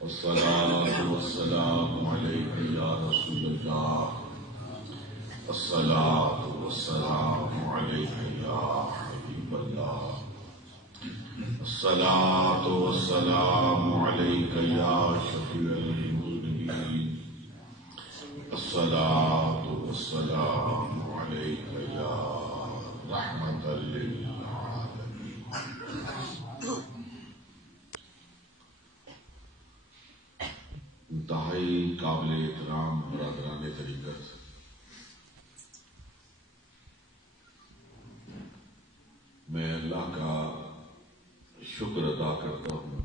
الصلاة والسلام عليك يا رسول الله الصلاة والسلام عليك يا حبيب الله الصلاة والسلام عليك يا شفيع المذنبين الصلاة والسلام عليك يا رحمة للعالمين. انتہائی قابل احترام برادران طریقت، میں اللہ کا شکر ادا کرتا ہوں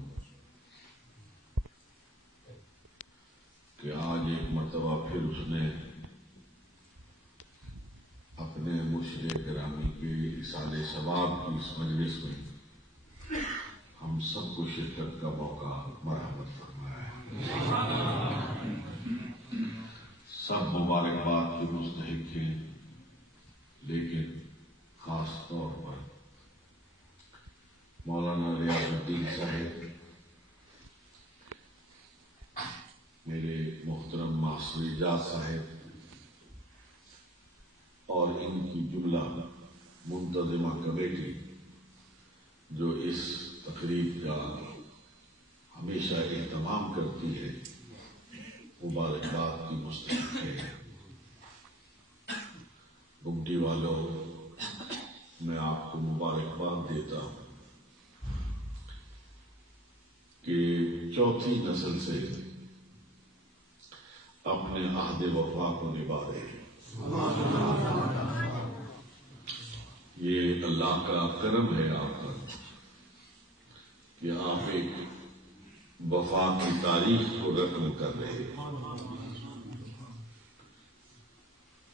کہ آج ایک مرتبہ پھر اس نے اپنے مرشد گرامی کے اصالِ ثواب کی اس مجلس میں ہم سب کو شرکت کا موقع مرحمت فرمایا ہے۔ سب مبارکباد کے مستحق ہیں، لیکن خاص طور پر مولانا ریاض الدین صاحب، میرے محترم معصر اعجاز صاحب اور ان کی جملہ منتظمہ کمیٹی جو اس تقریب کا ہمیشہ اہتمام کرتی ہے، مبارکباد کی مستحق ہے۔ گمٹی والوں، میں آپ کو مبارکباد دیتا ہوں کہ چوتھی نسل سے اپنے عہد وفا کو نبھا رہے ہیں۔ یہ اللہ کا کرم ہے آپ پر کہ آپ ایک وفا کی تاریخ کو رقم کر رہے ہیں۔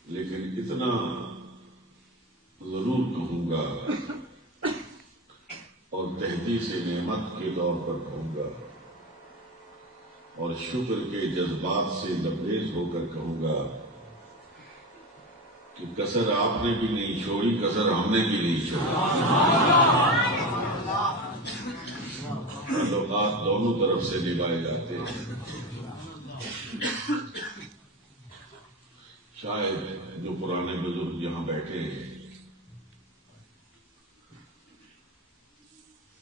لیکن اتنا ضرور کہوں گا اور تحدیث نعمت کے طور پر کہوں گا اور شکر کے جذبات سے لبریز ہو کر کہوں گا کہ کسر آپ نے بھی نہیں چھوڑی، کسر ہم نے بھی نہیں چھوڑی۔ تعلقات دونوں طرف سے نبھائے جاتے ہیں۔ شاید جو پرانے بزرگ یہاں بیٹھے ہیں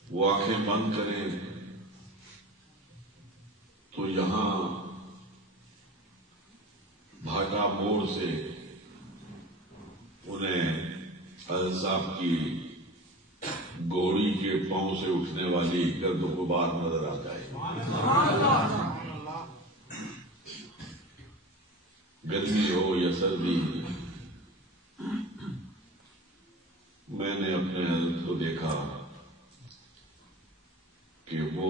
وہ آنکھیں بند کریں تو یہاں بھاٹا موڑ سے انہیں حضرت صاحب کی گوڑی کے پاؤں سے اٹھنے والی گرد و غبار نظر آ جائے۔ گرمی ہو یا سردی، میں نے اپنے حضرت کو دیکھا کہ وہ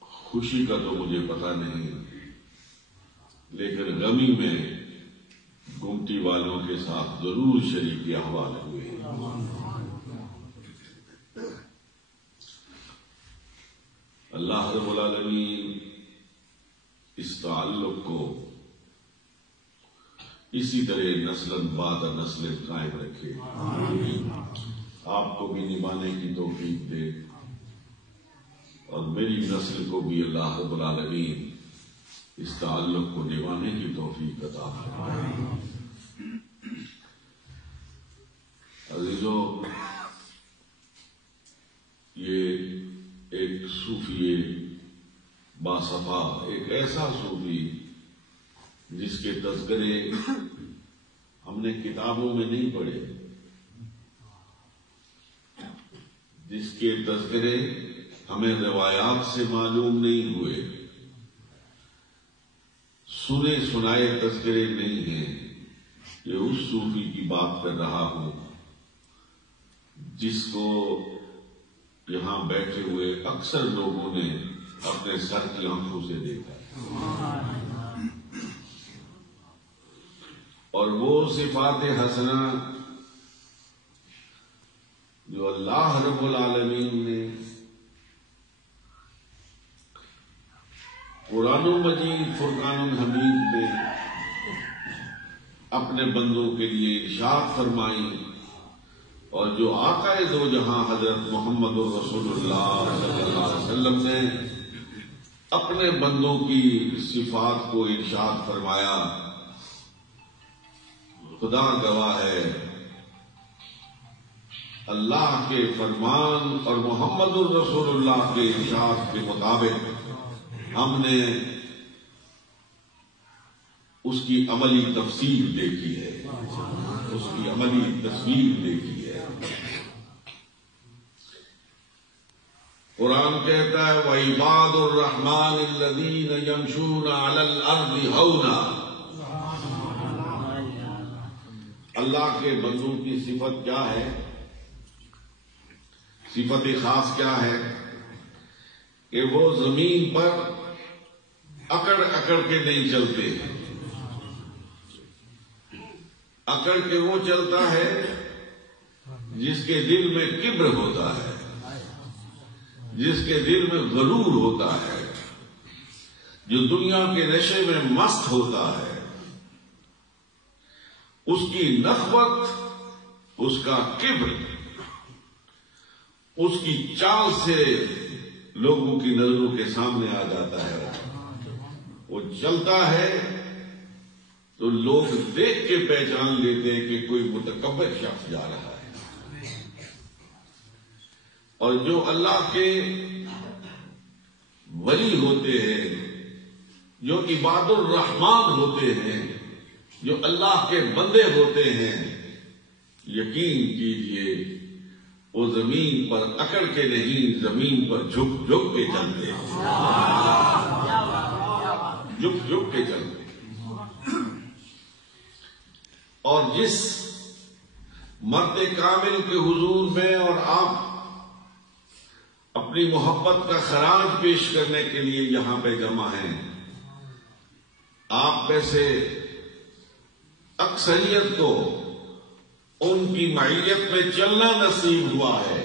خوشی کا تو مجھے پتہ نہیں، لیکن غمی میں گمٹی والوں کے ساتھ ضرور شریک احوال ہوئے ہیں۔ اللہ رب العالمین اس تعلق کو اسی طرح نسل بعد نسل قائم رکھے، آپ کو بھی نبھانے کی توفیق دے اور میری نسل کو بھی اللہ رب العالمین اس تعلق کو نبھانے کی توفیق عطا فرمائے۔ عزیزو، یہ ایک صوفی باصفا، ایک ایسا صوفی جس کے تذکرے ہم نے کتابوں میں نہیں پڑھے، جس کے تذکرے ہمیں روایات سے معلوم نہیں ہوئے، سنے سنائے تذکرے نہیں ہیں، یہ اس صوفی کی بات کر رہا ہوں جس کو یہاں بیٹھے ہوئے اکثر لوگوں نے اپنے سر کی آنکھوں سے دیکھا، اور وہ صفات حسنہ جو اللہ رب العالمین نے قرآن مجید فرقان حمید میں اپنے بندوں کے لیے ارشاد فرمائی، اور جو آقا دو جہاں حضرت محمد الرسول اللہ صلی اللہ علیہ وسلم نے اپنے بندوں کی صفات کو ارشاد فرمایا، خدا گواہ ہے اللہ کے فرمان اور محمد الرسول اللہ کے ارشاد کے مطابق ہم نے اس کی عملی تفصیل دیکھی ہے، اس کی عملی تصویر دیکھی ہے۔ قرآن کہتا ہے وَعِبَادُ الرَّحْمَنِ الَّذِينَ يَمْشُونَ عَلَى الْأَرْضِ هَوْنًا۔ اللہ کے بندوں کی صفت کیا ہے؟ صفت خاص کیا ہے؟ کہ وہ زمین پر اکڑ اکڑ کے نہیں چلتے، اکڑ کے وہ چلتا ہے جس کے دل میں کبر ہوتا ہے، جس کے دل میں غرور ہوتا ہے، جو دنیا کے نشے میں مست ہوتا ہے، اس کی نخوت، اس کا کبر، اس کی چال سے لوگوں کی نظروں کے سامنے آ جاتا ہے۔ وہ چلتا ہے تو لوگ دیکھ کے پہچان لیتے ہیں کہ کوئی متکبر شخص جا رہا ہے۔ اور جو اللہ کے ولی ہوتے ہیں، جو عباد الرحمان ہوتے ہیں، جو اللہ کے بندے ہوتے ہیں، یقین کیجئے وہ زمین پر اکڑ کے نہیں، زمین پر جھک جھک کے چلتے ہیں، جھک جھک کے چلتے ہیں۔ اور جس مرد کامل کے حضور میں اور آپ اپنی محبت کا خراج پیش کرنے کے لیے یہاں پہ جمع ہیں، آپ میں سے اکثریت کو ان کی معیت میں چلنا نصیب ہوا ہے،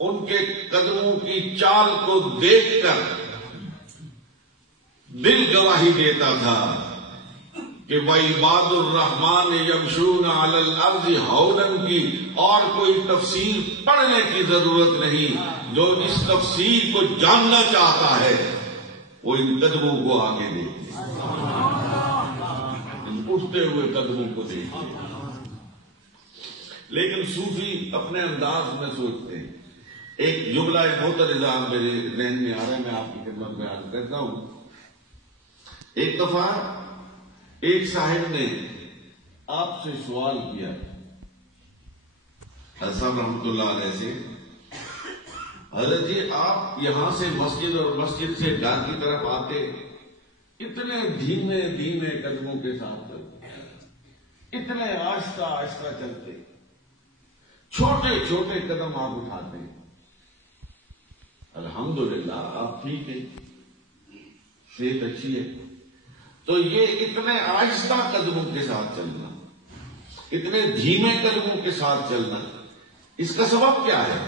ان کے قدموں کی چال کو دیکھ کر دل گواہی دیتا تھا کہ وَعِبَادُ الرَّحْمَنِ يَمْشُونَ عَلَى الْأَرْضِ هَوْنًا کی اور کوئی تفسیر پڑھنے کی ضرورت نہیں۔ جو اس تفسیر کو جاننا چاہتا ہے وہ ان قدموں کو آگے دیکھے، ان اٹھتے ہوئے قدموں کو دیکھے۔ لیکن صوفی اپنے انداز میں سوچتے ہیں۔ ایک جملہ معترضہ میرے ذہن میں آ رہا ہے، میں آپ کی خدمت میں عرض کرتا ہوں۔ ایک دفعہ ایک صاحب نے آپ سے سوال کیا، حضرت رحمۃ اللہ علیہ سے، حضرت جی آپ یہاں سے مسجد اور مسجد سے گھر کی طرف آتے اتنے دھیمے دھیمے قدموں کے ساتھ چلتے، اتنے آہستہ آہستہ چلتے، چھوٹے چھوٹے قدم آپ اٹھاتے۔ الحمدللہ آپ ٹھیک ہیں، صحت اچھی ہے، تو یہ اتنے آہستہ قدموں کے ساتھ چلنا، اتنے دھیمے قدموں کے ساتھ چلنا، اس کا سبب کیا ہے؟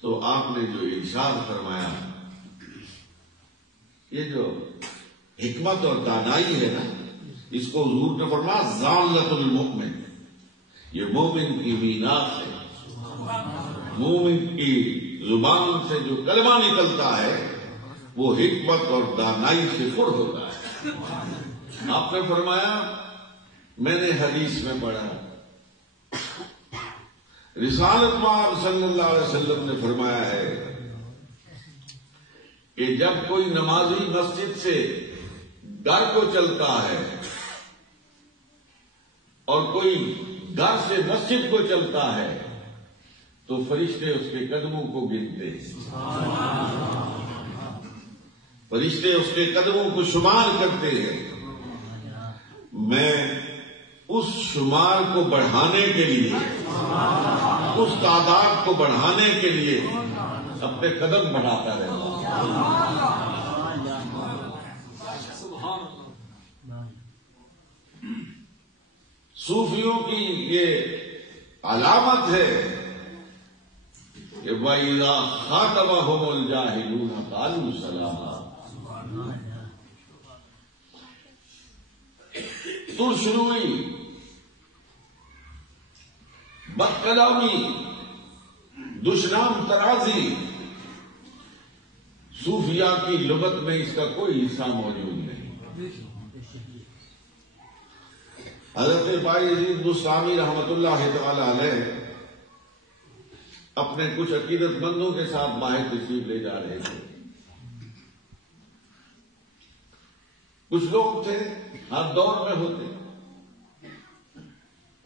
تو آپ نے جو ارشاد فرمایا، یہ جو حکمت اور دانائی ہے نا، اس کو حضور نے فرمایا ضالۃ المؤمن، یہ مومن کی مینات ہے، مومن کی زبان سے جو کلمہ نکلتا ہے وہ حکمت اور دانائی سے پر ہوتا ہے۔ آپ نے فرمایا، میں نے حدیث میں پڑھا، رسالت مآب صلی اللہ علیہ وسلم نے فرمایا ہے کہ جب کوئی نمازی مسجد سے گھر کو چلتا ہے اور کوئی گھر سے مسجد کو چلتا ہے تو فرشتے اس کے قدموں کو گنتے ہیں، فرشتے اس کے قدموں کو شمار کرتے ہیں۔ میں اس شمار کو بڑھانے کے لیے، اس تعداد کو بڑھانے کے لیے اپنے قدم بڑھاتا رہتا ہوں۔ صوفیوں کی یہ علامت ہے کہ وَإِذَا خَاطَبَهُمُ الْجَاهِلُونَ قَالُوا سَلَامًا۔ ترشروئی، بد کلامی، دشنام ترازی، صوفیاء کی لغت میں اس کا کوئی حصہ موجود نہیں۔ حضرت بھائی یزید بستامی رحمت اللہ تعالی علیہ اپنے کچھ عقیدت مندوں کے ساتھ باہر تشریف لے جا رہے تھے۔ کچھ لوگ تھے ہر دور میں ہوتے،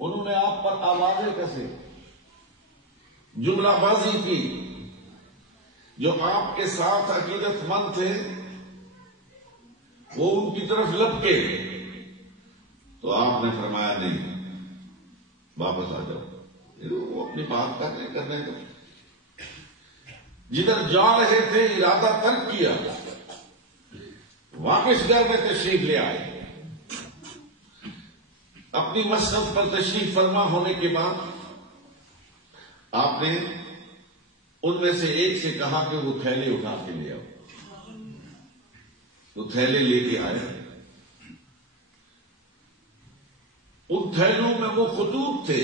انہوں نے آپ پر آوازیں کسے، جملہ بازی کی۔ جو آپ کے ساتھ عقیدت مند تھے وہ ان کی طرف لپکے، تو آپ نے فرمایا نہیں، واپس آ جاؤ، وہ اپنی بات کرنے دو۔ جدھر جا رہے تھے ارادہ ترک کیا، واپس گھر میں تشریف لے آئے۔ اپنی مسجد پر تشریف فرما ہونے کے بعد آپ نے ان میں سے ایک سے کہا کہ وہ تھیلے اٹھا کے لے آؤ۔ وہ تھیلے لے کے آئے۔ ان تھیلوں میں وہ خطوط تھے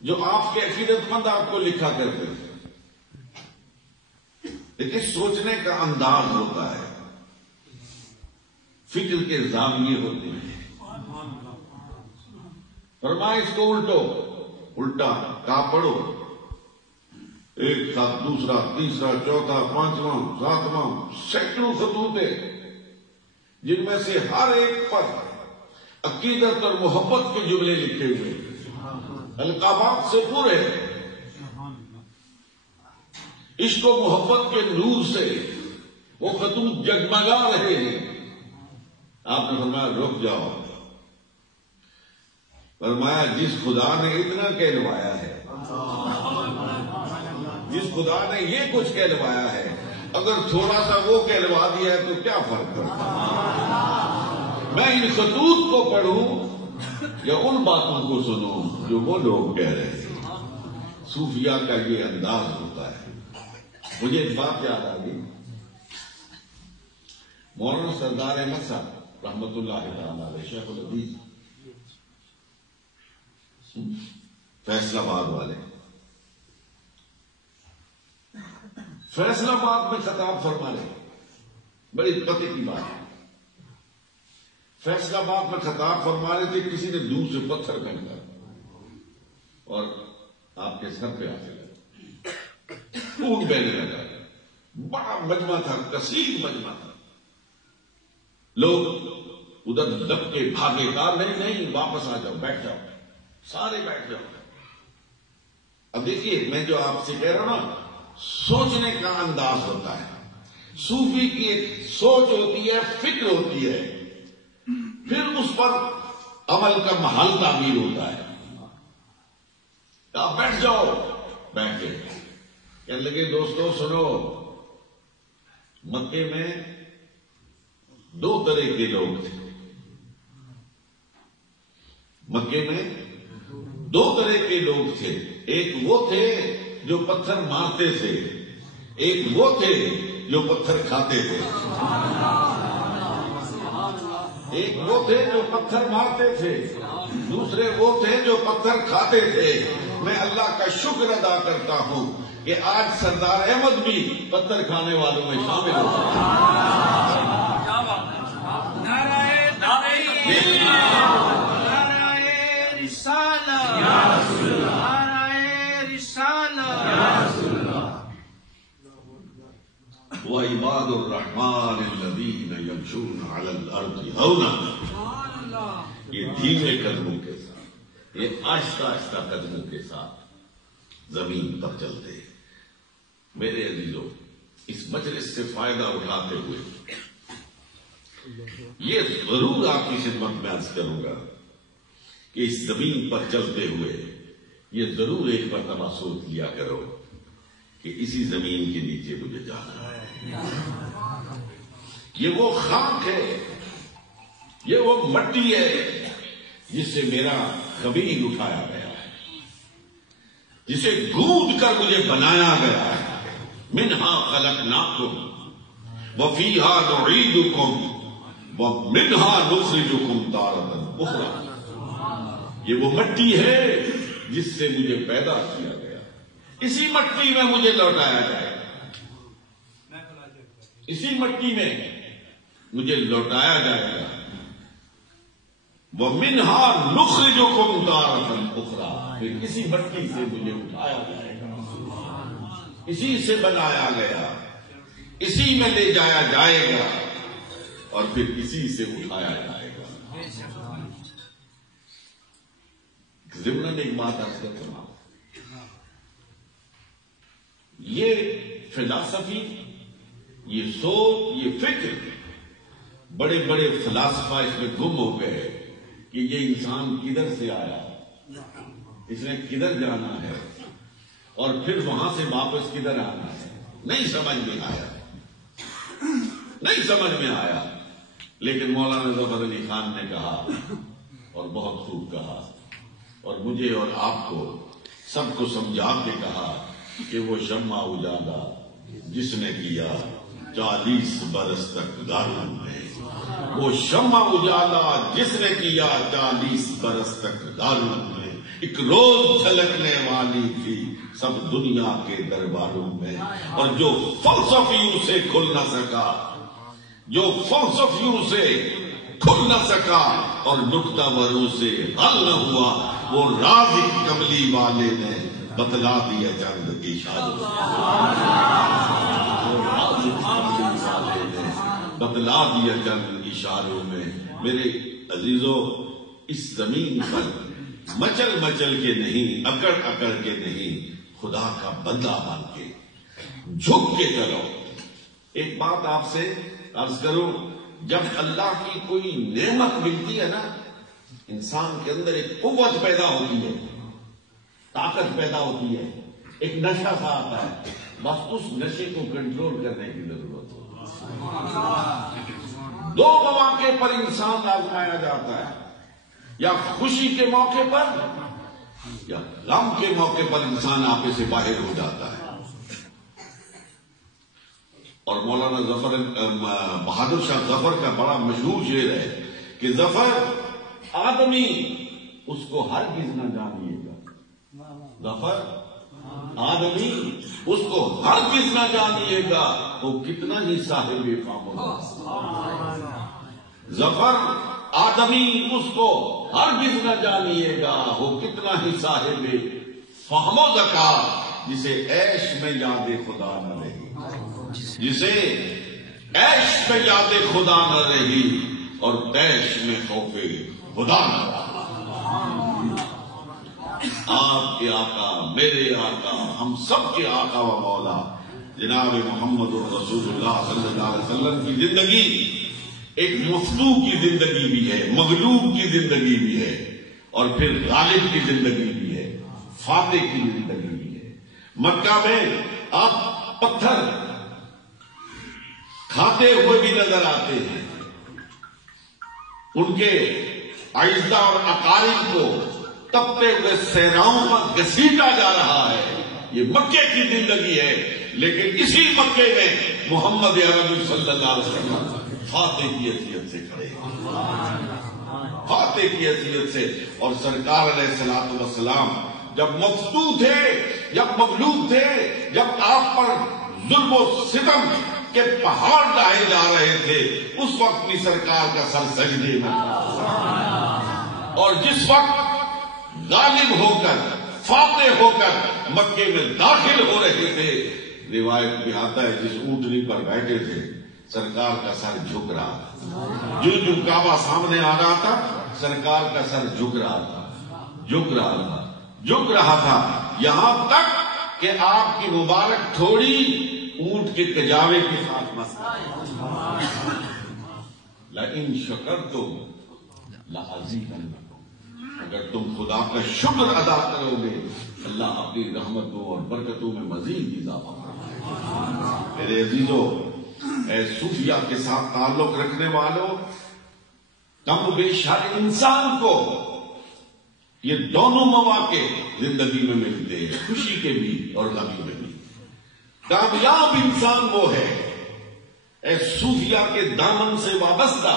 جو آپ کے عقیدت مند آپ کو لکھا کرتے تھے، لیکن سوچنے کا انداز ہوتا ہے، فکر کے زاویے ہوتے ہیں۔ فرمایا اس کو الٹا کا پڑھو، ایک ساتھ دوسرا تیسرا چوتھا پانچواں ساتواں سینکڑوں خطوط ہیں، جن میں سے ہر ایک پر عقیدت اور محبت کے جملے لکھے ہوئے، القابات سے پورے، عشق و محبت کے نور سے وہ خطوط جگمگا رہے ہیں۔ آپ نے فرمایا رک جاؤ۔ فرمایا جس خدا نے اتنا کہلوایا ہے، جس خدا نے یہ کچھ کہلوایا ہے، اگر تھوڑا سا وہ کہلوا دیا ہے تو کیا فرق پڑتا ہے؟ میں ان خطوط کو پڑھوں یا ان باتوں کو سنوں جو وہ لوگ کہہ رہے ہیں؟ صوفیاء کا یہ انداز ہوتا ہے۔ مجھے ایک بات یاد آ گئی، مولانا سردار احمد صاحب رحمت اللہ تعالی علیہ، شیخ الحدیث، فیصل آباد والے، فیصل آباد میں خطاب فرما رہے، بڑی پتے کی بات ہے۔ فیصل آباد میں خطاب فرما رہے تھے، کسی نے دور سے پتھر پھینکا اور آپ کے سر پہ آ کے لگا، خون بہنے لگا۔ بڑا مجمع تھا، کثیر مجمع تھا، لوگ ادھر دب کے بھاگے، کہا نہیں واپس آ جاؤ، بیٹھ جاؤ، سارے بیٹھ جاؤ۔ اب دیکھیے میں جو آپ سے کہہ رہا ہوں نا، سوچنے کا انداز ہوتا ہے، صوفی کی ایک سوچ ہوتی ہے، فکر ہوتی ہے، پھر اس پر عمل کا محل تعمیر ہوتا ہے۔ آپ بیٹھ جاؤ، بیٹھ گئے۔ کہنے لگے دوستو سنو، مکے میں دو طرح کے لوگ تھے، مکے میں دو طرح کے لوگ تھے، ایک وہ تھے جو پتھر مارتے تھے، ایک وہ تھے جو پتھر کھاتے تھے۔ ایک وہ تھے جو پتھر مارتے تھے، دوسرے وہ تھے جو پتھر کھاتے تھے۔ میں اللہ کا شکر ادا کرتا ہوں کہ آج سردار احمد بھی پتھر کھانے والوں میں شامل ہو وَعِبَادُ الرَّحْمَنِ الَّذِينَ يَمْشُونَ عَلَى الْأَرْضِ هَوْنًا، یہ دھیمے قدموں کے ساتھ، یہ آہستہ آہستہ قدموں کے ساتھ زمین پر چلتے ہیں۔ میرے عزیزوں، اس مجلس سے فائدہ اٹھاتے ہوئے یہ ضرور آپ کی خدمت میں عرض کروں گا کہ اس زمین پر چلتے ہوئے یہ ضرور ایک مرتبہ سوچ لیا کرو کہ اسی زمین کے نیچے مجھے جانا ہے۔ یہ وہ خاک ہے، یہ وہ مٹی ہے جس سے میرا خمیر اٹھایا گیا ہے، جسے گود کر مجھے بنایا گیا ہے۔ منہا خلقناکم وفیہا نعیدکم ومنہا نخرجکم تارۃ اخری۔ یہ وہ مٹی ہے جس سے مجھے پیدا کیا گیا، اسی مٹی میں مجھے لوٹایا جائے۔ اسی مٹی میں مجھے لوٹایا جائے گا. وَمِنْهَا نُخْرِجُكُمْ تَارَةً أُخْرَىٰ، پھر اسی مٹی سے مجھے اٹھایا جائے گا، اسی سے بنایا گیا، اسی میں لے جایا جائے گا اور پھر اسی سے اٹھایا جائے گا. ضمن ایک بات عرض کرتا ہوں، یہ فلسفی، یہ سوچ، یہ فکر بڑے بڑے فلاسفہ اس میں گم ہو گئے کہ یہ انسان کدھر سے آیا، اس نے کدھر جانا ہے اور پھر وہاں سے واپس کدھر آنا ہے. نہیں سمجھ میں آیا، نہیں سمجھ میں آیا. لیکن مولانا ظفر علی خان نے کہا اور بہت خوب کہا، اور مجھے اور آپ کو سب کو سمجھا کے کہا کہ وہ شمع اجالا جس نے کیا 40 برس تک داروں میں، وہ شمع اجالا جس نے کیا 40 برس تک داروں میں، ایک روز جھلکنے والی تھی سب دنیا کے درباروں میں، اور جو فلسفیوں سے کھل نہ سکا، جو فلسفیوں سے کھل نہ سکا اور نکتہ وروں سے حل نہ ہوا، وہ رازق کملی والے نے بتلا دیا چند اشاروں میں، بتلا دیا چند اشاروں میں. میرے عزیزوں، اس زمین پر مچل مچل کے نہیں، اکڑ اکڑ کے نہیں، خدا کا بندہ بن کے جھک کے چلو. ایک بات آپ سے عرض کروں، جب اللہ کی کوئی نعمت ملتی ہے نا، انسان کے اندر ایک قوت پیدا ہوتی ہے، طاقت پیدا ہوتی ہے، ایک نشہ سا آتا ہے، بس اس نشے کو کنٹرول کرنے کی ضرورت ہے. 2 مواقع پر انسان آزمایا جاتا ہے، یا خوشی کے موقع پر یا غم کے موقع پر انسان آپے سے باہر ہو جاتا ہے. اور مولانا ظفر بہادر شاہ ظفر کا بڑا مشہور شعر ہے کہ ظفر آدمی اس کو ہرگز نہ جانیے گا، ظفر آدمی اس کو ہرگز نہ جانیے گا، وہ کتنا ہی صاحب فہم ہوگا. ظفر آدمی اس کو ہرگز نہ جانیے گا، وہ کتنا ہی صاحب فہم و ذکا، جسے عیش میں یاد خدا نہ رہی، جسے عیش میں یاد خدا نہ رہی اور عیش میں خوف خدا نہ رہا. آپ کے آقا، میرے آقا، ہم سب کے آقا و مولا جناب محمد رسول اللہ صلی اللہ علیہ وسلم کی زندگی ایک مفتو کی زندگی بھی ہے، مغلوب کی زندگی بھی ہے، اور پھر غالب کی زندگی بھی ہے، فاتح کی زندگی بھی ہے. مکہ میں آپ پتھر کھاتے ہوئے بھی نظر آتے ہیں، ان کے اعزا اور اقارب کو تپتے ہوئے صحراؤں پر گھسیٹا جا رہا ہے. یہ مکے کی زندگی ہے، لیکن اسی مکے میں محمد عربی صلی اللہ علیہ وسلم فاتح کی حیثیت سے کھڑے، فاتح کی حیثیت سے. اور سرکار علیہ الصلوۃ والسلام جب مفتو تھے، جب مغلوب تھے، جب آپ پر ظلم و ستم کے پہاڑ ڈھائے جا رہے تھے، اس وقت بھی سرکار کا سر سجدے میں تھا. اور جس وقت غالب ہو کر، فاتح ہو کر مکے میں داخل ہو رہے تھے، روایت میں آتا ہے جس اونٹنی پر بیٹھے تھے سرکار کا سر جھک رہا تھا. جو کعبہ سامنے آ رہا تھا، سرکار کا سر جھک رہا تھا، جھک رہا تھا، جھک رہا تھا، یہاں تک کہ آپ کی مبارک تھوڑی اونٹ کے کجاوے کے ساتھ مسئلہ. لئن شکرتم لأزیدنکم، اگر تم خدا کا شکر ادا کرو گے، اللہ اپنی رحمتوں اور برکتوں میں مزید اضافہ کرے. میرے عزیزوں، اے صوفیہ کے ساتھ تعلق رکھنے والوں، کم و بیش ہر انسان کو یہ دونوں مواقع زندگی میں ملتے ہیں، خوشی کے بھی اور غمی میں بھی. کامیاب انسان وہ ہے، اے صوفیہ کے دامن سے وابستہ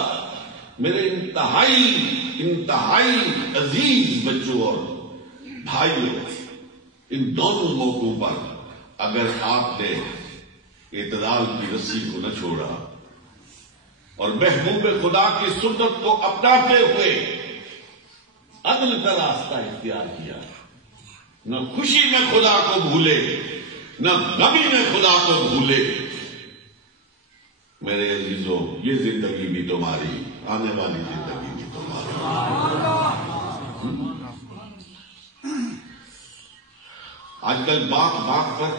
میرے انتہائی عزیز بچوں اور بھائیوں، ان دونوں موقعوں پر اگر آپ نے اعتدال کی رسی کو نہ چھوڑا اور محبوب خدا کی سنت کو اپناتے ہوئے عدل کا راستہ اختیار کیا. نہ خوشی میں خدا کو بھولے نہ غمی میں خدا کو بھولے. میرے عزیزوں، یہ زندگی بھی تمہاری، آنے والی زندگی بھی تمہاری. آج کل بات بات پر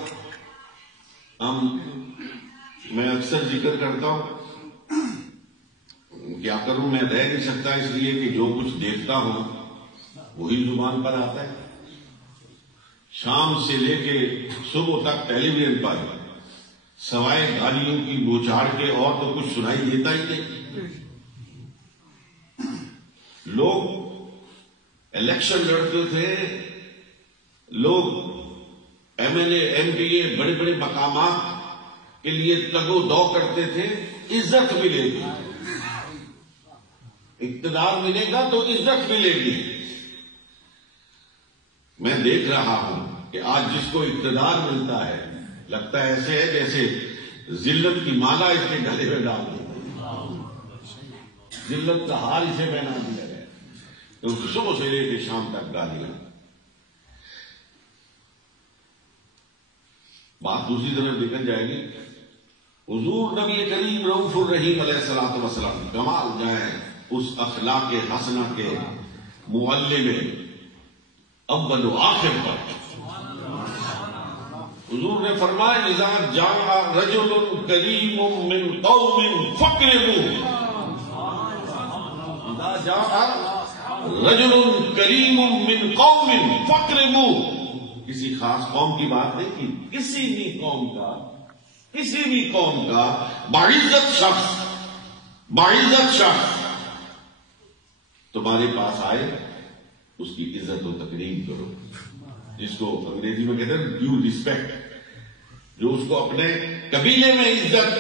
میں اکثر ذکر کرتا ہوں، کیا کروں، میں رہ نہیں سکتا اس لیے کہ جو کچھ دیکھتا ہوں وہی زبان پر آتا ہے. شام سے لے کے صبح تک ٹیلی ویژن پر سوائے گالیوں کی بوچھاڑ کے اور تو کچھ سنائی دیتا ہی نہیں. لوگ الیکشن لڑتے تھے، لوگ M L A M P A بڑے بڑے مقامات کے لیے تگ و دو کرتے تھے. عزت ملے گی، اقتدار ملے گا تو عزت ملے گی. میں دیکھ رہا ہوں کہ آج جس کو اقتدار ملتا ہے لگتا ہے ایسے ہے جیسے ذلت کی مالا اس کے گلے میں ڈال دی، ذلت کا ہار اسے پہنا دیا گیا. تو صبح سے لے کے شام تک گالیاں. بات دوسری طرف دیکھا جائے گی، حضور نبی کریم رؤوف الرحیم علیہ الصلوۃ والسلام کمال جائیں اس اخلاق حسنہ کے معلم اول و آخر پر. حضور نے فرمایا اذا جاء رجل کریم من قوم فاکرموہ، اذا جاء رجل کریم من قوم فاکرموہ. کسی خاص قوم کی بات نہیں کی، کسی بھی قوم کا باعزت شخص تمہارے پاس آئے اس کی عزت و تکریم کرو. جس کو انگریزی میں کہتے ہیں ڈیو ریسپیکٹ. جو اس کو اپنے قبیلے میں عزت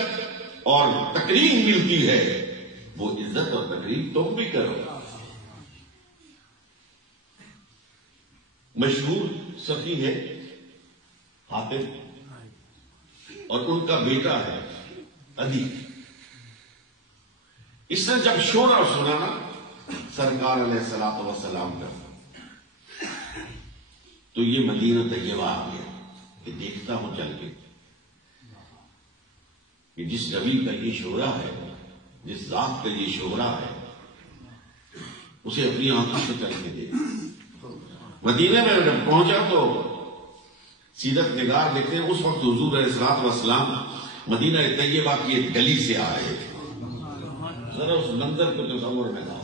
اور تکریم ملتی ہے وہ عزت اور تکریم تم بھی کرو. مشہور سخی ہے حاتم اور ان کا بیٹا ہے عدی. اس نے جب شورا سنا نا سرکار علیہ الصلوۃ والسلام کا تو یہ مدینہ طیبہ آ گیا کہ دیکھتا ہوں چل کے کہ جس نبی کا یہ شورا ہے، جس ذات کا یہ شورا ہے، اسے اپنی آنکھوں سے چل کے دیکھ. مدینے میں جب پہنچا تو سیرت نگار دیکھتے ہیں اس وقت حضور علیہ الصلوۃ والسلام مدینہ طیبہ کی ایک گلی سے آ رہے تھے. ذرا اس منظر کو تصور میں لا،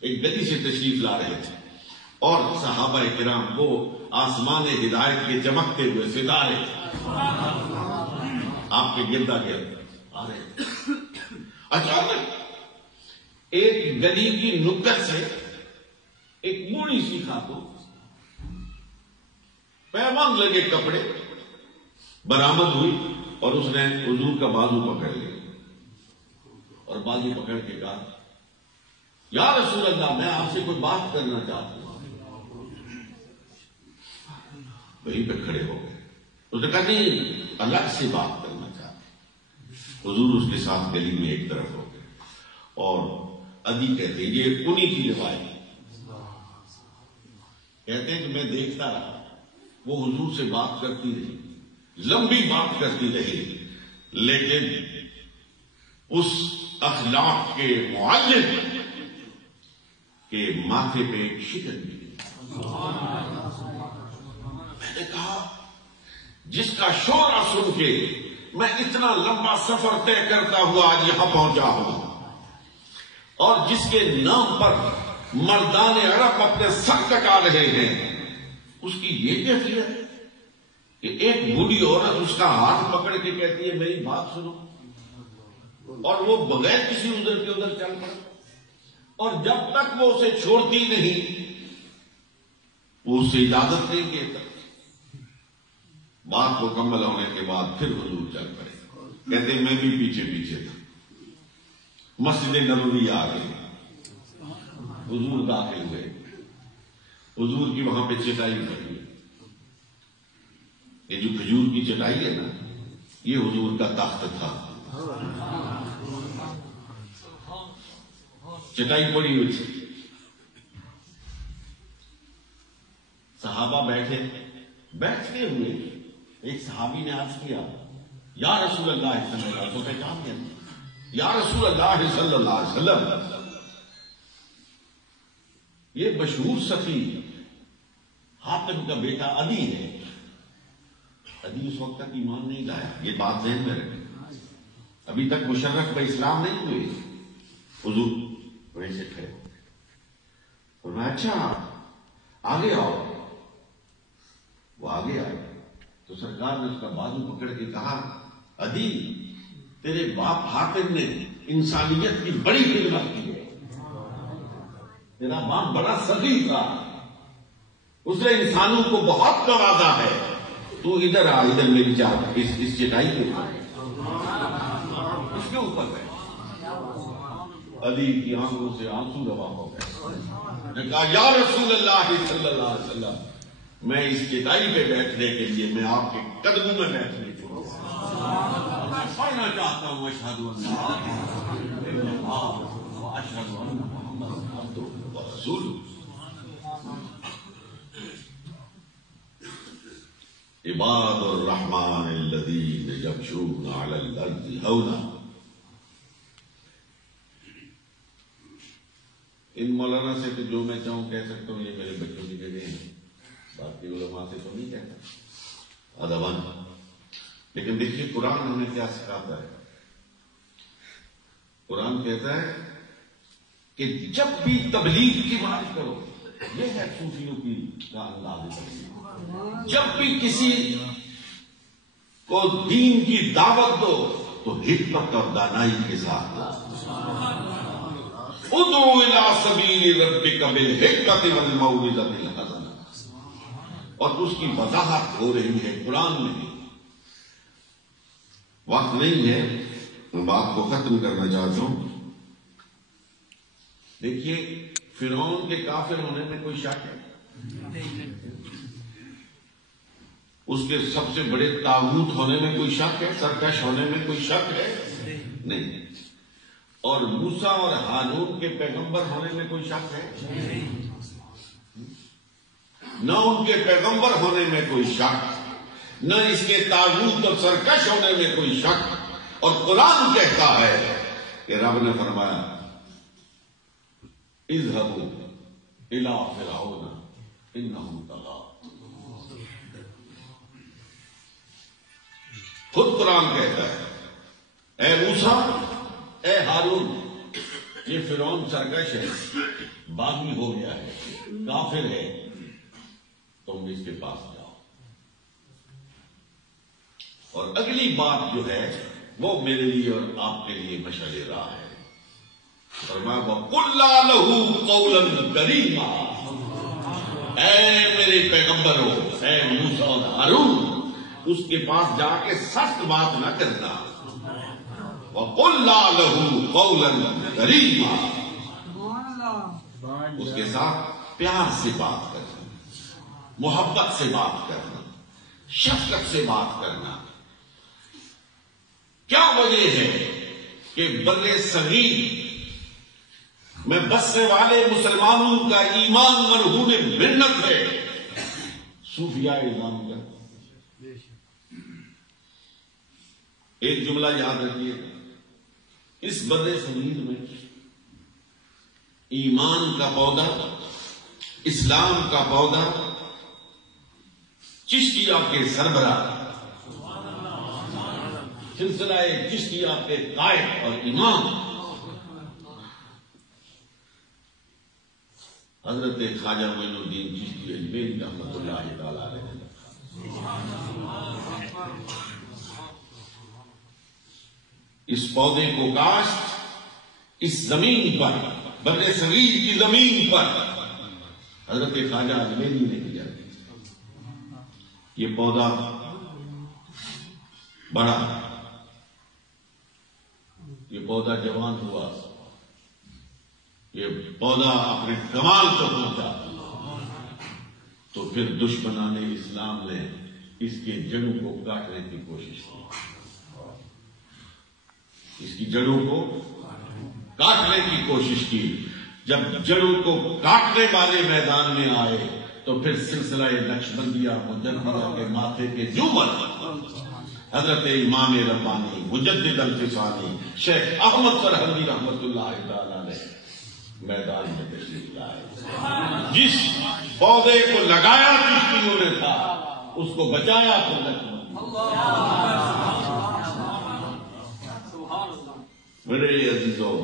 ایک گلی سے تشریف لا رہے تھے اور صحابہ کرام وہ آسمان ہدایت کے چمکتے ہوئے ستارے آپ کے گردا گرد آ رہے تھے. اچانک ایک گلی کی نکت سے ایک بوڑھی سی خاتون پیوند لگے کپڑے برآمد ہوئی اور اس نے حضور کا بازو پکڑ لیا اور بازو پکڑ کے کہا یا رسول اللہ میں آپ سے کوئی بات کرنا چاہتا ہوں. وہیں پہ کھڑے ہو گئے. اس نے کہا نہیں الگ سے بات کرنا چاہتا. حضور اس کے ساتھ گلی میں ایک طرف ہو گئے اور عدی کہتے ہیں یہ انہی کی روایت. کہتے ہیں کہ میں دیکھتا رہا وہ حضور سے بات کرتی رہی، لمبی بات کرتی رہی، لیکن اس اخلاق کے معلم کے ماتھے پہ ایک شکن ملی. میں نے کہا جس کا شورا سن کے میں اتنا لمبا سفر طے کرتا ہوا آج یہاں پہنچا ہوں اور جس کے نام پر مردان عرب اپنے سر کٹا رہے ہیں، اس کی یہ کیفیت ہے کہ ایک بوڑھی عورت اس کا ہاتھ پکڑ کے کہتی ہے میری بات سنو، اور وہ بغیر کسی عذر کے ادھر چل پڑے اور جب تک وہ اسے چھوڑتی نہیں وہ اسے اجازت نہیں دیتا. بات مکمل ہونے کے بعد پھر حضور چل پڑے. کہتے ہیں میں بھی پیچھے پیچھے تھا. مسجد نبوی آ گئی، حضور داخل ہوئے، حضور کی وہاں پہ چٹائی پڑی. یہ جو کھجور کی چٹائی ہے نا، یہ حضور کا تخت تھا. چٹائی پڑی ہوئی تھی، صحابہ بیٹھتے ہوئے ایک صحابی نے عرض کیا یا رسول اللہ صلی اللہ علیہ وسلم، پہچان گیا یا رسول اللہ صلی اللہ علیہ وسلم، یہ مشہور صفی حاتم کا بیٹا عدی ہے. عدی اس وقت تک ایمان نہیں لایا، یہ بات ذہن میں رکھیں، ابھی تک مشرف کا اسلام نہیں ہوئے. حضور ویسے کھڑے فرمایا اچھا آگے آؤ. وہ آگے آئے تو سرکار نے اس کا بازو پکڑ کے کہا عدی تیرے باپ حاتم نے انسانیت کی بڑی خدمت کی ہے، تیرا باپ بڑا سخی تھا، اس نے انسانوں کو بہت نوازا ہے، تو ادھر آ، ادھر میری چاہت اس چٹائی کے اوپر، اس کے اوپر ہے. علی کی آنکھوں سے آنسو روا ہو گئے. نے کہا یا رسول اللہ صلی اللہ علیہ وسلم، میں اس چٹائی پہ بیٹھنے کے لیے میں آپ کے قدموں میں بیٹھنے کے لیے پڑھنا چاہتا ہوں اشہد ان لا الہ الا اللہ واشہد ان محمدا عبدہ ورسولہ. عباد الرحمن الذین یمشون علی الارض ہونا. ان مولانا سے تو جو میں چاہوں کہہ سکتا ہوں، یہ میرے بچوں کی جگہ ہے، باقی علماء سے تو نہیں کہتا ادباً. لیکن دیکھیے قرآن ہمیں کیا سکھاتا ہے. قرآن کہتا ہے کہ جب بھی تبلیغ کی بات کرو، یہ ہے صوفیوں کی کا انداز تبلیغ، جب بھی کسی کو دین کی دعوت دو تو حکمت اور دانائی کے ساتھ دو. ادعو الی سبیل ربک بالحکمۃ والموعظۃ الحسنہ. اور اس کی وضاحت ہو رہی ہے قرآن میں. وقت نہیں ہے، میں بات کو ختم کرنا چاہتا ہوں. دیکھیے فرعون کے کافر ہونے میں کوئی شک ہے؟ اس کے سب سے بڑے طاغوت ہونے میں کوئی شک ہے؟ سرکش ہونے میں کوئی شک ہے؟ نہیں. اور موسیٰ اور ہارون کے پیغمبر ہونے میں کوئی شک ہے؟ نہ ان کے پیغمبر ہونے میں کوئی شک، نہ اس کے طاغوت اور سرکش ہونے میں کوئی شک. اور قرآن کہتا ہے کہ رب نے فرمایا اذهبوا الى فرعون انه طغى. خود قرآن کہتا ہے اے موسیٰ، اے ہارون، یہ فرعون سرکش ہے، باغی ہو گیا ہے، کافر ہے، تم اس کے پاس جاؤ. اور اگلی بات جو ہے وہ میرے لیے اور آپ کے لیے مشعل راہ ہے. فرمایا وَقُلْ لَا لَهُ قَوْلًا كَرِيمًا. اے میرے پیغمبر ہو، اے موسیٰ اور ہارون، اس کے پاس جا کے سخت بات نہ کرنا. وَقُلْ لَا لَهُ قَوْلًا كَرِيمًا. اس کے ساتھ پیار سے بات کرنا، محبت سے بات کرنا، شفقت سے بات کرنا. کیا وجہ ہے کہ بر صغیر میں بسنے والے مسلمانوں کا ایمان مرہون منت ہے؟ صوفیاء اسلام کا ایک جملہ یاد رکھیے، اس بر صغیر میں ایمان کا پودا، اسلام کا پودا چشتیہ کے سربراہ، سلسلہ چشتیہ کے قائد اور امام حضرت خواجہ معین الدین چشتی اجمیری رحمۃ اللہ تعالی علیہ. اس پودے کو کاشت اس زمین پر، بر صغیر کی زمین پر حضرت خواجہ اجمیری نے کیا. یہ پودا بڑا، یہ پودا جوان ہوا، یہ پودا اپنے کمال کو پہنچا، تو پھر دشمنان اسلام نے اس کے جڑوں کو کاٹنے کی کوشش کی، اس کی جڑوں کو کاٹنے کی کوشش کی۔ جب جڑوں کو کاٹنے والے میدان میں آئے تو پھر سلسلہ نقشبندیہ مجددیہ کے ماتھے کے جومر حضرت امام ربانی مجدد الفسانی شیخ احمد سرہندی رحمت اللہ تعالی علیہ میدان میں تشریف لائے۔ جس پودے کو لگایا چشتیوں نے تھا اس کو بچایا پھر میرے عزیزوں،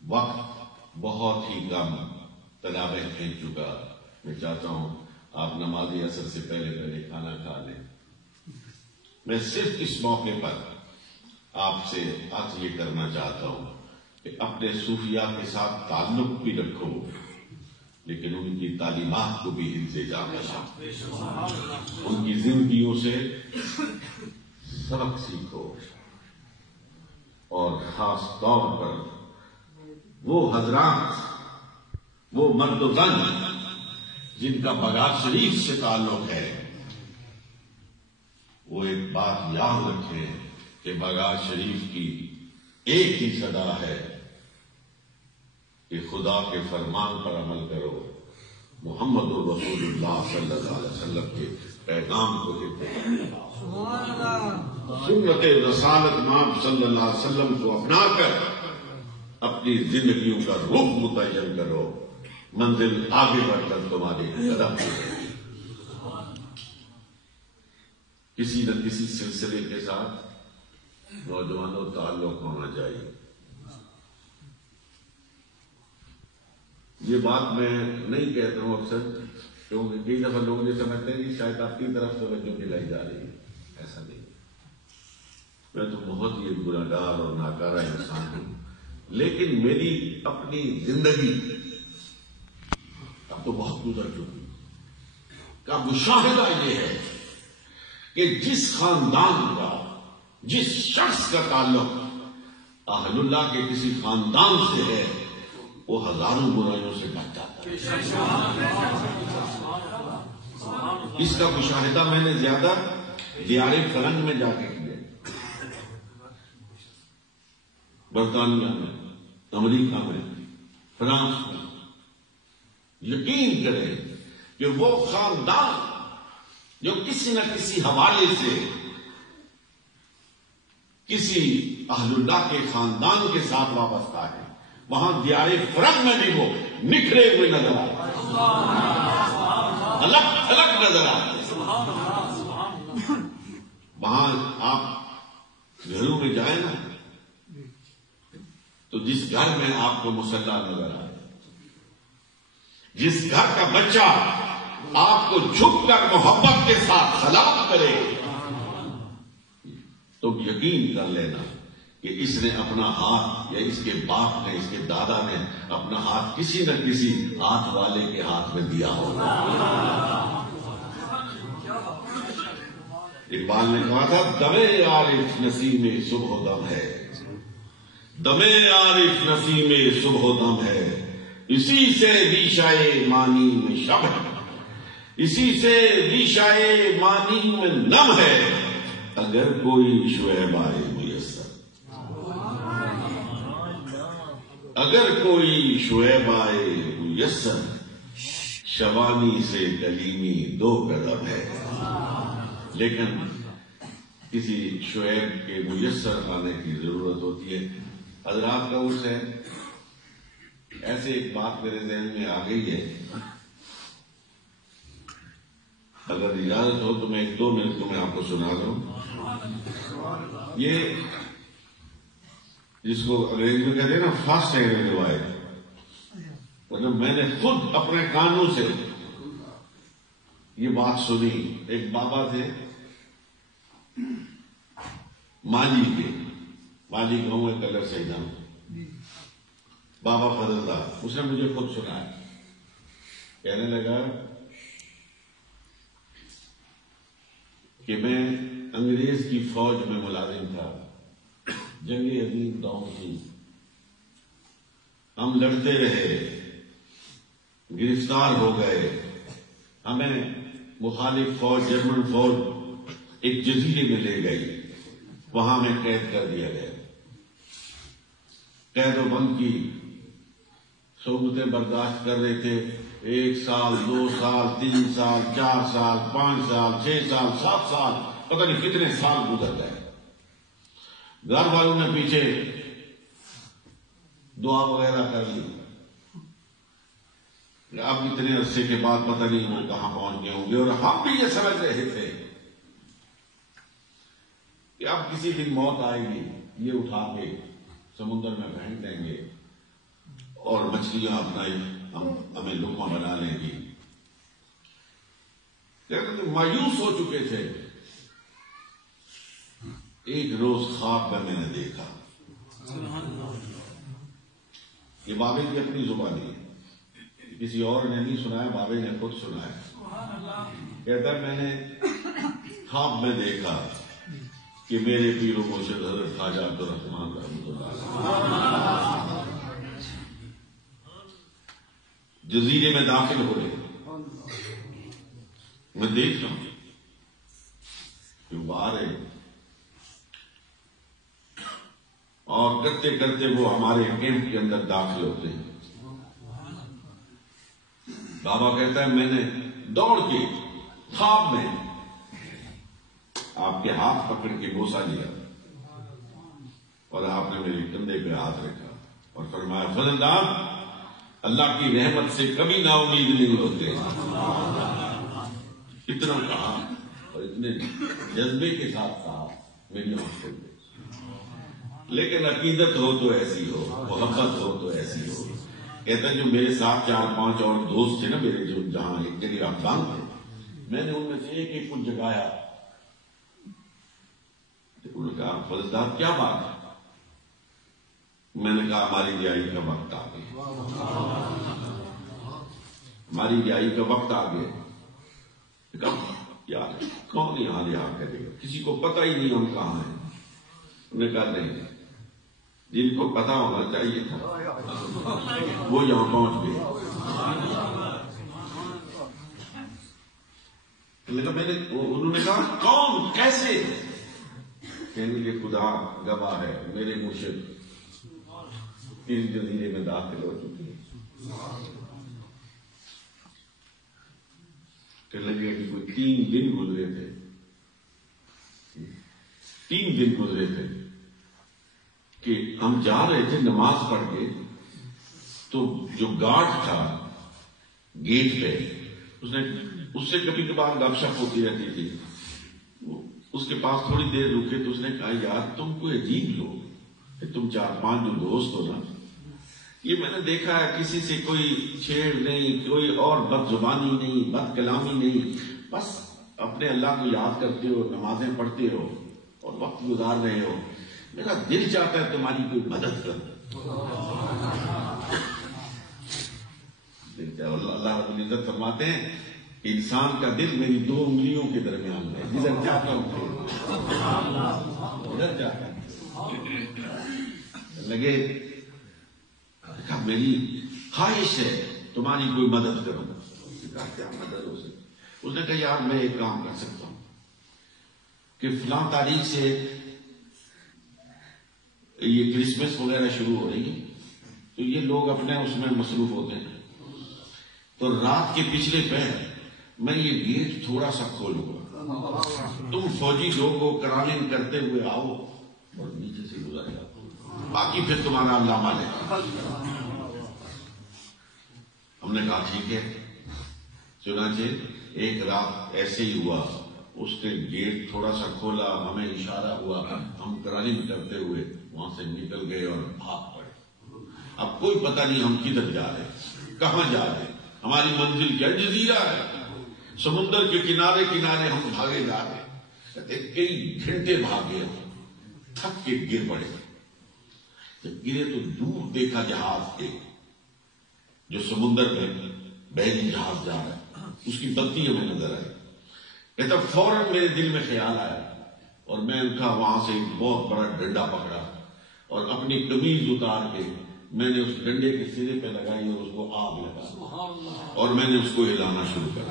وقت بہت ہی کم تراویح کھینچ چکا۔ میں چاہتا ہوں آپ نماز عصر سے پہلے کھانا کھا لیں۔ میں صرف اس موقع پر آپ سے عرض یہ کرنا چاہتا ہوں کہ اپنے صوفیاء کے ساتھ تعلق بھی رکھو، لیکن ان کی تعلیمات کو بھی انتظام کرو، ان کی زندگیوں سے سبق سیکھو، اور خاص طور پر وہ حضرات، وہ مرد و زن جن کا بغداد شریف سے تعلق ہے، وہ ایک بات یاد رکھیں کہ بغداد شریف کی ایک ہی صدا ہے کہ خدا کے فرمان پر عمل کرو، محمد رسول اللہ صلی اللہ علیہ وسلم کے پیغام کو سنت رسالت نام صلی اللہ علیہ وسلم کو اپنا کر اپنی زندگیوں کا رخ متعین کرو، منزل آگے بڑھ کر تمہاری قدم کسی نہ کسی سلسلے کے ساتھ نوجوانوں تعلق ہونا چاہیے۔ یہ بات میں نہیں کہتا ہوں اکثر، کیونکہ کئی دفعہ لوگ یہ سمجھتے ہیں کہ شاید آپ کی طرف توجہ دلائی جا رہی ہے، ایسا نہیں۔ میں تو بہت ہی گنہگار اور ناکارہ انسان ہوں، لیکن میری اپنی زندگی اب تو بہت گزر چکی کا مشاہدہ یہ ہے کہ جس خاندان کا، جس شخص کا تعلق اہل اللہ کے کسی خاندان سے ہے، وہ ہزاروں برائیوں سے بچ جاتا ہے۔ اس کا مشاہدہ میں نے زیادہ دیار فرنگ میں جا کے کیا، برطانیہ میں، امریکہ میں، فرانس میں۔ یقین کریں کہ وہ خاندان جو کسی نہ کسی حوالے سے کسی اہل اللہ کے خاندان کے ساتھ وابستہ ہے، وہاں دیار فرنگ میں بھی وہ نکھرے ہوئے نظر آتے، الگ الگ نظر آتے۔ وہاں آپ گھروں میں جائیں نا، تو جس گھر میں آپ کو مسلح نظر آئے، جس گھر کا بچہ آپ کو جھک کر محبت کے ساتھ سلام کرے، تو یقین کر لینا کہ اس نے اپنا ہاتھ، یا اس کے باپ نے، اس کے دادا نے اپنا ہاتھ کسی نہ کسی ہاتھ والے کے ہاتھ میں دیا ہوگا۔ اقبال نے کہا تھا، دمے عارف نسیم صبح و دم ہے، دمے عارف نسیم صبح و دم ہے، اسی سے ریشائے مانی میں شب ہے، اسی سے ریشائے مانی میں نم ہے، اگر کوئی شعیب آئے میسر، اگر کوئی شعیب آئے میسر، شوانی سے کلیمی دو قدم ہے۔ لیکن کسی شعیب کے میسر آنے کی ضرورت ہوتی ہے۔ حضرات کا عرص ہے، ایسے ایک بات میرے ذہن میں آ گئی ہے، اگر اجازت ہو تو میں 1-2 منٹ میں آپ کو سنا دوں۔ یہ جس کو انگریزی میں کہتے ہیں نا فرسٹ ہینڈ روایت، مطلب میں نے خود اپنے کانوں سے یہ بات سنی۔ ایک بابا تھے مالی کے، مالی گاؤں ہے کلر سیدہ میں، بابا فضل دار، اس نے مجھے خود سنایا۔ کہنے لگا کہ میں انگریز کی فوج میں ملازم تھا، جنگ عظیم دور تھی، ہم لڑتے رہے، گرفتار ہو گئے، ہمیں مخالف فوج، جرمن فوج ایک جزیرے میں لے گئی، وہاں میں قید کر دیا گیا۔ قید و بند کی صحبتیں برداشت کر رہے تھے، 1 سال 2 سال 3 سال 4 سال 5 سال 6 سال 7 سال، پتہ نہیں کتنے سال گزر گئے۔ گھر والوں نے پیچھے دعا وغیرہ کر لی، اب اتنے عرصے کے بعد پتہ نہیں وہ کہاں پہنچ گئے ہوں گے، اور ہم بھی یہ سمجھ رہے تھے کہ اب کسی دن موت آئے گی، یہ اٹھا کے سمندر میں پھینک دیں گے اور مچھلیاں اپنا ہمیں لقمہ بنا لیں گی۔ لیکن مایوس ہو چکے تھے۔ ایک روز خواب میں نے دیکھا، یہ بابے کی اپنی زبانی ہے، کسی اور نے نہیں سنایا، بابے نے خود سنایا۔ کہتا ہے میں نے خواب میں دیکھا کہ میرے پیر و مرشد حضرت خواجہ عبدالرحمن رحمۃ اللہ جزیرے میں داخل ہو رہے، میں دیکھتا ہوں کہ باہر ہے، اور کرتے کرتے وہ ہمارے کیمپ کے اندر داخل ہوتے ہیں۔ بابا کہتا ہے میں نے دوڑ کے خواب میں آپ کے ہاتھ پکڑ کے بوسہ لیا، اور آپ نے میرے کندھے پہ ہاتھ رکھا اور فرمایا فضلدار، اللہ کی رحمت سے کبھی نا امید نہیں ہوتے۔ اتنا کہا اور اتنے جذبے کے ساتھ کہا، میری آنکھ کھل گئی۔ لیکن عقیدت ہو تو ایسی ہو، محبت ہو تو ایسی ہو۔ کہتا ہے جو میرے ساتھ 4-5 اور دوست تھے نا میرے، جو جہاں ایک جگہ افغان تھے، میں نے ان میں سے ایک کو جگایا۔ انہوں نے کہا فضلدار کیا بات ہے؟ میں نے کہا ہماری رہائی کا وقت آ گیا، ہماری رہائی کا وقت آ گیا۔ کہا یار کون یہاں رہا کرے گا، کسی کو پتہ ہی نہیں ہم کہاں ہیں۔ انہوں نے کہا نہیں، جن کو پتا ہونا چاہیے تھا وہ یہاں پہنچ گئے۔ انہوں نے کہا کون، کیسے؟ کہنے کے خدا گواہ ہے، میرے مرشد اس جزیرے میں داخل ہو چکے ہیں۔ کہنے لگے کہ کوئی 3 دن گزرے تھے، 3 دن گزرے تھے کہ ہم جا رہے تھے نماز پڑھ کے، تو جو گارڈ تھا گیٹ پہ، اس سے کبھی کبھار گپ شپ ہوتی رہتی تھی، اس کے پاس تھوڑی دیر رکے تو اس نے کہا یار تم کوئی عجیب لوگ، تم 4-5 جو دوست ہو نا، یہ میں نے دیکھا ہے کسی سے کوئی چھیڑ نہیں، کوئی اور بد زبانی نہیں، بد کلامی نہیں، بس اپنے اللہ کو یاد کرتے ہو، نمازیں پڑھتے ہو اور وقت گزار رہے ہو، میرا دل چاہتا ہے تمہاری کوئی مدد کر۔ اللہ رب العزت فرماتے ہیں انسان کا دل میری 2 انگلیوں کے درمیان ہے، جدھر چاہتا ہوں ادھر جاتا ہے۔ لگے میری خواہش ہے تمہاری کوئی مدد کرو۔ کیا مدد ہو سکتی؟ اس نے کہا یار میں ایک کام کر سکتا ہوں کہ فلاں تاریخ سے یہ کرسمس وغیرہ شروع ہو رہی ہے، تو یہ لوگ اپنے اس میں مصروف ہوتے ہیں، تو رات کے پچھلے پہر میں یہ گیٹ تھوڑا سا کھولوں گا، تم فوجی لوگ کو کرالنگ کرتے ہوئے آؤ اور نیچے سے گزر جاؤ، باقی پھر تمہارا اللہ مالک۔ ہم نے کہا ٹھیک ہے۔ چنانچہ ایک رات ایسے ہی ہوا، اس کے گیٹ تھوڑا سا کھولا، ہمیں اشارہ ہوا، ہم کرالنگ کرتے ہوئے وہاں سے نکل گئے اور بھاگ پڑے۔ اب کوئی پتہ نہیں ہم کدھر جا رہے ہیں، کہاں جا رہے ہیں، ہماری منزل کیا جزیرہ ہے، سمندر کے کنارے کنارے ہم بھاگے جا رہے ہیں، کئی گھنٹے بھاگے، تھک کے گر پڑے۔ جب گرے تو دور دیکھا جہاز کے، جو سمندر میں بحری جہاز جا رہا ہے، اس کی بتی ہمیں نظر آئی۔ کہتا فوراً میرے دل میں خیال آیا اور میں اٹھا، وہاں سے ایک بہت بڑا ڈنڈا پکڑا اور اپنی قمیض اتار کے میں نے اس ڈنڈے کے سرے پہ لگائی اور اس کو آگ لگا اور میں نے اس کو ہلانا شروع کیا۔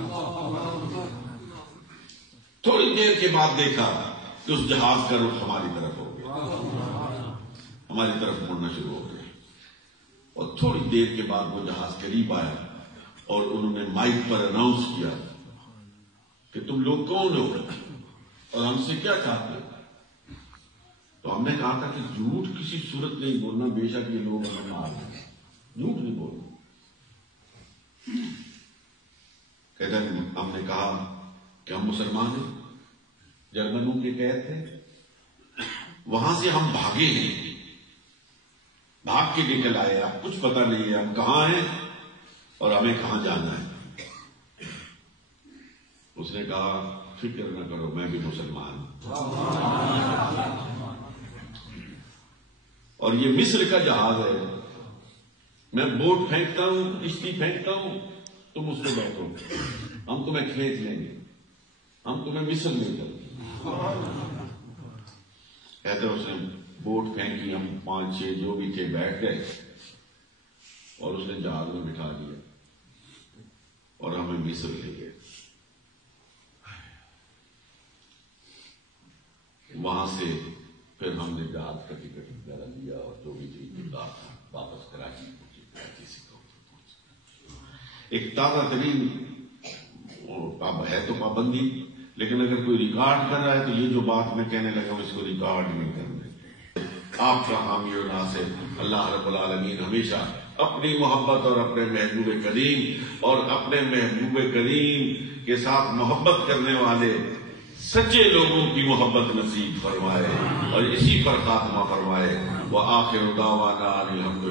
تھوڑی دیر کے بعد دیکھا کہ اس جہاز کا رخ ہماری طرف ہو گیا، ہماری طرف مڑنا شروع ہو گیا، اور تھوڑی دیر کے بعد وہ جہاز قریب آیا اور انہوں نے مائک پر اناؤنس کیا کہ تم لوگ کون ہو اور ہم سے کیا چاہتے ہو؟ تو ہم نے کہا تھا کہ جھوٹ کسی صورت نہیں بولنا، بے شک یہ لوگ ہمیں مار دیں، جھوٹ نہیں بولنا۔ کہتے ہیں ہم نے کہا کہ ہم مسلمان ہیں، جرمنوں کے قید تھے، وہاں سے ہم بھاگے ہیں، بھاگ کے نکل آئے، اب کچھ پتہ نہیں ہے ہم کہاں ہیں اور ہمیں کہاں جانا ہے۔ اس نے کہا فکر نہ کرو، میں بھی مسلمان ہوں، اور یہ مصر کا جہاز ہے، میں بوٹ پھینکتا ہوں، کشتی پھینکتا ہوں، تم اس پہ بیٹھو، ہم تمہیں کھینچ لیں گے، ہم تمہیں مصر لے چلیں گے۔ کہتے اس نے بوٹ پھینکی، ہم 5-6 جو بھی تھے بیٹھ گئے، اور اس نے جہاز میں بٹھا دیا اور ہمیں مصر لے گئے۔ وہاں سے پھر ہم نے جہاز کا ٹکٹ وغیرہ لیا اور جو بھی تھی واپس کراچی پہنچی، کراچی سے ایک تازہ ترین اب ہے تو پابندی، لیکن اگر کوئی ریکارڈ کر رہا ہے تو یہ جو بات میں کہنے لگا ہوں اس کو ریکارڈ نہیں کرنا۔ آپ کا حامی و ناصر اللہ رب العالمین ہمیشہ اپنی محبت اور اپنے محبوب کریم اور اپنے محبوب کریم کے ساتھ محبت کرنے والے سچے لوگوں کی محبت نصیب فرمائے اور اسی پر خاتمہ فرمائے۔ وآخر دعوانا الحمد